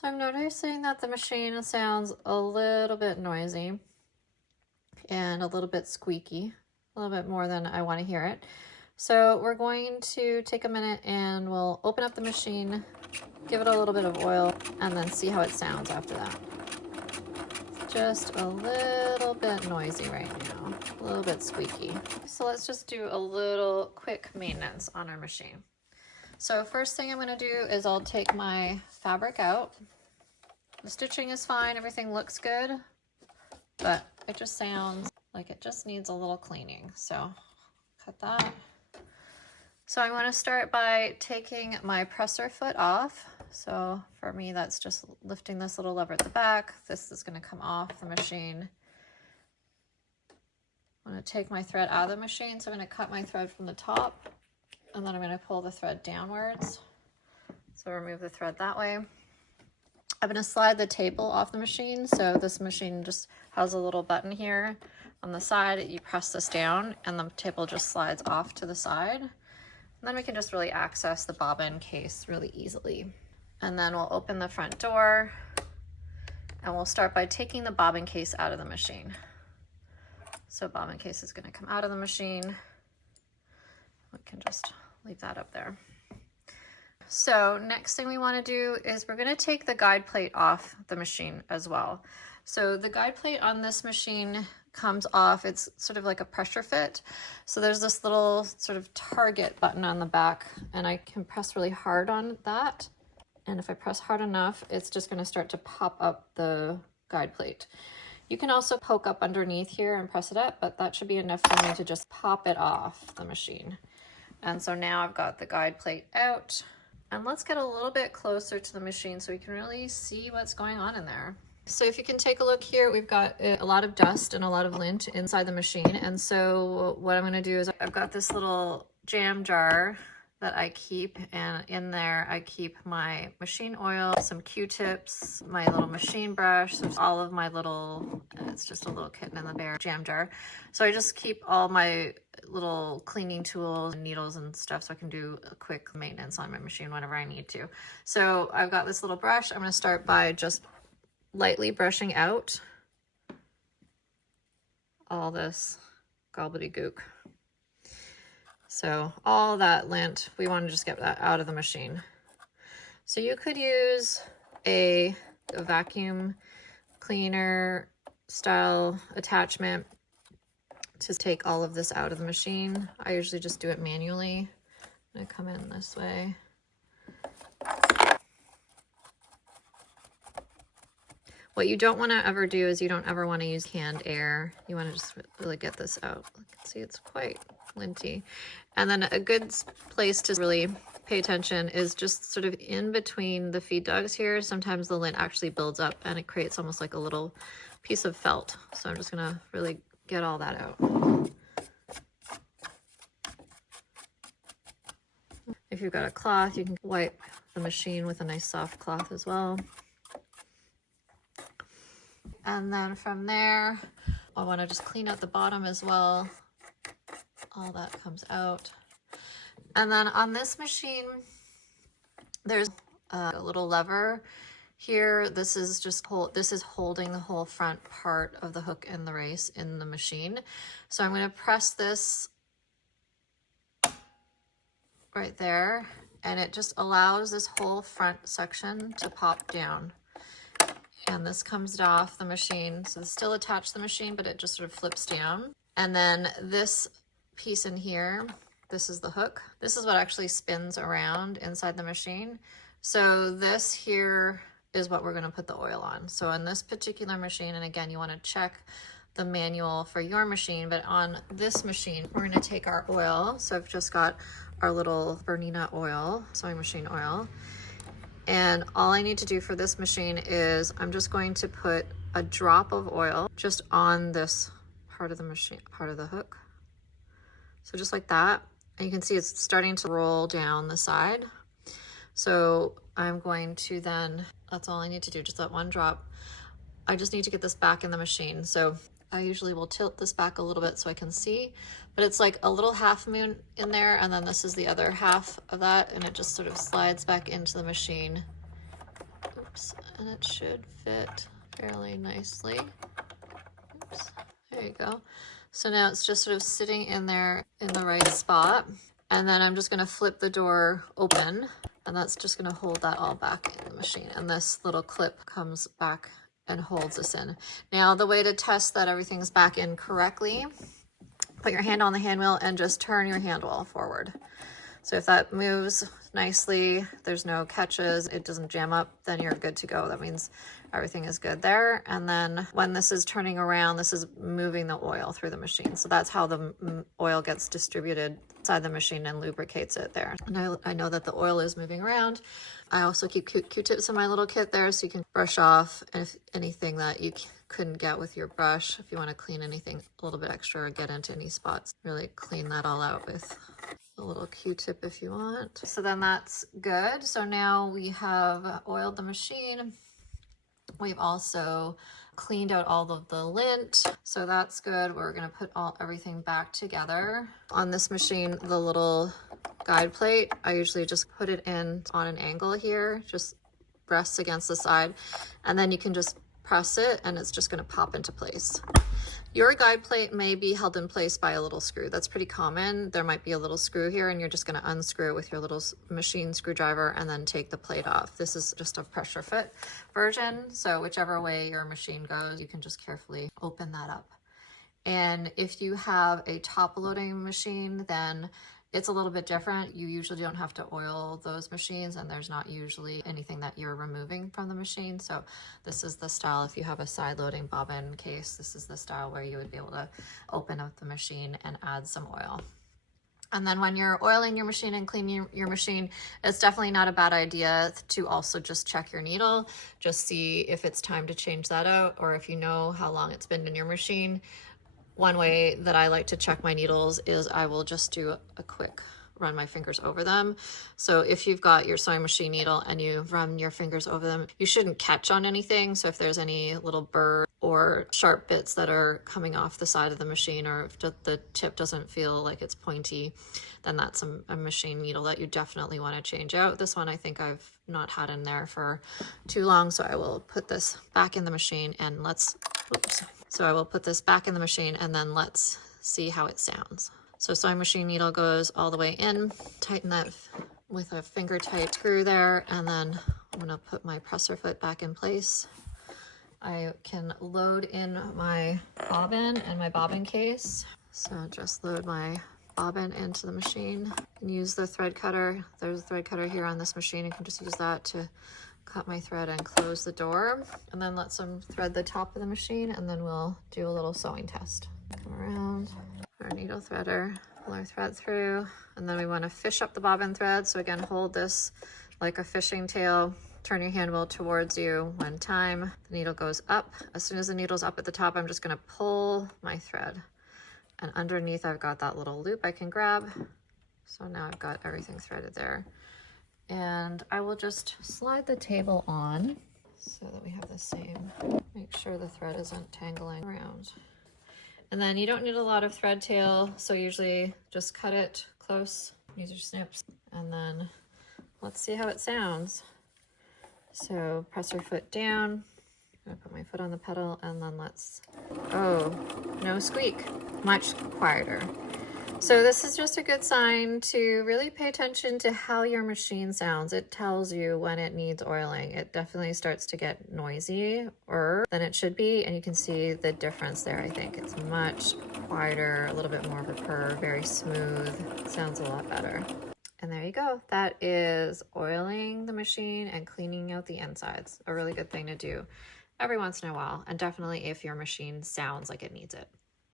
So I'm noticing that the machine sounds a little bit noisy and a little bit squeaky, a little bit more than I want to hear it. So we're going to take a minute and we'll open up the machine, give it a little bit of oil, and then see how it sounds after that. It's just a little bit noisy right now, a little bit squeaky. So let's just do a little quick maintenance on our machine. So first thing I'm going to do is I'll take my fabric out. The stitching is fine, everything looks good, but it just sounds like it just needs a little cleaning. So cut that. So I'm going to start by taking my presser foot off. So for me, that's just lifting this little lever at the back. This is going to come off the machine. I'm going to take my thread out of the machine. So I'm going to cut my thread from the top, and then I'm going to pull the thread downwards. So remove the thread that way. I'm going to slide the table off the machine. So this machine just has a little button here on the side. You press this down and the table just slides off to the side. And then we can just really access the bobbin case really easily. And then we'll open the front door and we'll start by taking the bobbin case out of the machine. So bobbin case is going to come out of the machine. We can just leave that up there. So next thing we want to do is we're going to take the guide plate off the machine as well. So the guide plate on this machine comes off, it's sort of like a pressure fit. So there's this little sort of target button on the back, and I can press really hard on that. And if I press hard enough, it's just going to start to pop up the guide plate. You can also poke up underneath here and press it up, but that should be enough for me to just pop it off the machine. And so now I've got the guide plate out. And let's get a little bit closer to the machine so we can really see what's going on in there. So if you can take a look here, we've got a lot of dust and a lot of lint inside the machine. And so what I'm going to do is I've got this little jam jar that I keep, and in there I keep my machine oil, some Q-tips, my little machine brush, so all of my little, it's just a little kitten in the bear jam jar. So I just keep all my little cleaning tools and needles and stuff so I can do a quick maintenance on my machine whenever I need to. So I've got this little brush. I'm going to start by just lightly brushing out all this gobbledygook. So all that lint, we want to just get that out of the machine. So you could use a vacuum cleaner style attachment to take all of this out of the machine. I usually just do it manually. I'm going to come in this way. What you don't want to ever do is you don't ever want to use canned air. You want to just really get this out. You can see it's quite linty. And then a good place to really pay attention is just sort of in between the feed dogs here. Sometimes the lint actually builds up and it creates almost like a little piece of felt. So I'm just going to really get all that out. If you've got a cloth, you can wipe the machine with a nice soft cloth as well. And then from there, I want to just clean out the bottom as well. All that comes out. And then on this machine, there's a little lever here. This is holding the whole front part of the hook and the race in the machine. So I'm going to press this right there, and it just allows this whole front section to pop down. And this comes off the machine. So it's still attached to the machine, but it just sort of flips down. And then this piece in here, this is the hook. This is what actually spins around inside the machine. So this here is what we're going to put the oil on. So on this particular machine, and again, you want to check the manual for your machine, but on this machine, we're going to take our oil. So I've just got our little Bernina oil, sewing machine oil. And all I need to do for this machine is I'm just going to put a drop of oil just on this part of the machine, part of the hook. So just like that. And you can see it's starting to roll down the side. So I'm going to then, that's all I need to do, just that one drop. I just need to get this back in the machine. So I usually will tilt this back a little bit so I can see, but it's like a little half moon in there, and then this is the other half of that, and it just sort of slides back into the machine. Oops, Oops, and it should fit fairly nicely. Oops, there you go. So now it's just sort of sitting in there in the right spot. And then I'm just gonna flip the door open, and that's just gonna hold that all back in the machine. And this little clip comes back and holds this in. Now the way to test that everything's back in correctly, put your hand on the hand wheel and just turn your handle forward. So if that moves nicely, there's no catches, it doesn't jam up, then you're good to go. That means everything is good there. And then when this is turning around, this is moving the oil through the machine. So that's how the oil gets distributed inside the machine and lubricates it there. And I know that the oil is moving around. I also keep Q-tips in my little kit there so you can brush off anything that you couldn't get with your brush. If you want to clean anything a little bit extra or get into any spots, really clean that all out with a little Q-tip if you want. So then that's good. So now we have oiled the machine. We've also cleaned out all of the lint, so that's good. We're gonna put everything back together. On this machine, the little guide plate, I usually just put it in on an angle here, just rests against the side, and then you can just press it and it's just gonna pop into place. Your guide plate may be held in place by a little screw. That's pretty common. There might be a little screw here and you're just gonna unscrew it with your little machine screwdriver and then take the plate off. This is just a pressure fit version. So whichever way your machine goes, you can just carefully open that up. And if you have a top loading machine, then it's a little bit different. You usually don't have to oil those machines and there's not usually anything that you're removing from the machine. So this is the style, if you have a side loading bobbin case, this is the style where you would be able to open up the machine and add some oil. And then when you're oiling your machine and cleaning your machine, it's definitely not a bad idea to also just check your needle, just see if it's time to change that out or if you know how long it's been in your machine. One way that I like to check my needles is I will just do a quick run my fingers over them. So if you've got your sewing machine needle and you run your fingers over them, you shouldn't catch on anything. So if there's any little burr or sharp bits that are coming off the side of the machine, or if the tip doesn't feel like it's pointy, then that's a machine needle that you definitely want to change out. This one I think I've not had in there for too long, so I will put this back in the machine and So I will put this back in the machine and then let's see how it sounds. So sewing machine needle goes all the way in, tighten that with a finger tight screw there, and then I'm gonna put my presser foot back in place. I can load in my bobbin and my bobbin case. So just load my bobbin into the machine and use the thread cutter. There's a thread cutter here on this machine. You can just use that to cut my thread and close the door, and then let some thread the top of the machine, and then we'll do a little sewing test. Come around our needle threader, pull our thread through, and then we want to fish up the bobbin thread. So again, hold this like a fishing tail, turn your hand wheel towards you one time, the needle goes up. As soon as the needle's up at the top, I'm just going to pull my thread, and underneath I've got that little loop I can grab. So now I've got everything threaded there. And I will just slide the table on so that we have the same. Make sure the thread isn't tangling around. And then you don't need a lot of thread tail, so usually just cut it close, use your snips, and then let's see how it sounds. So press your foot down. I'm gonna put my foot on the pedal, and then oh, no squeak, much quieter. So this is just a good sign to really pay attention to how your machine sounds. It tells you when it needs oiling. It definitely starts to get noisier than it should be, and you can see the difference there. I think it's much quieter, a little bit more of a purr, very smooth. It sounds a lot better. And there you go. That is oiling the machine and cleaning out the insides. A really good thing to do every once in a while, and definitely if your machine sounds like it needs it.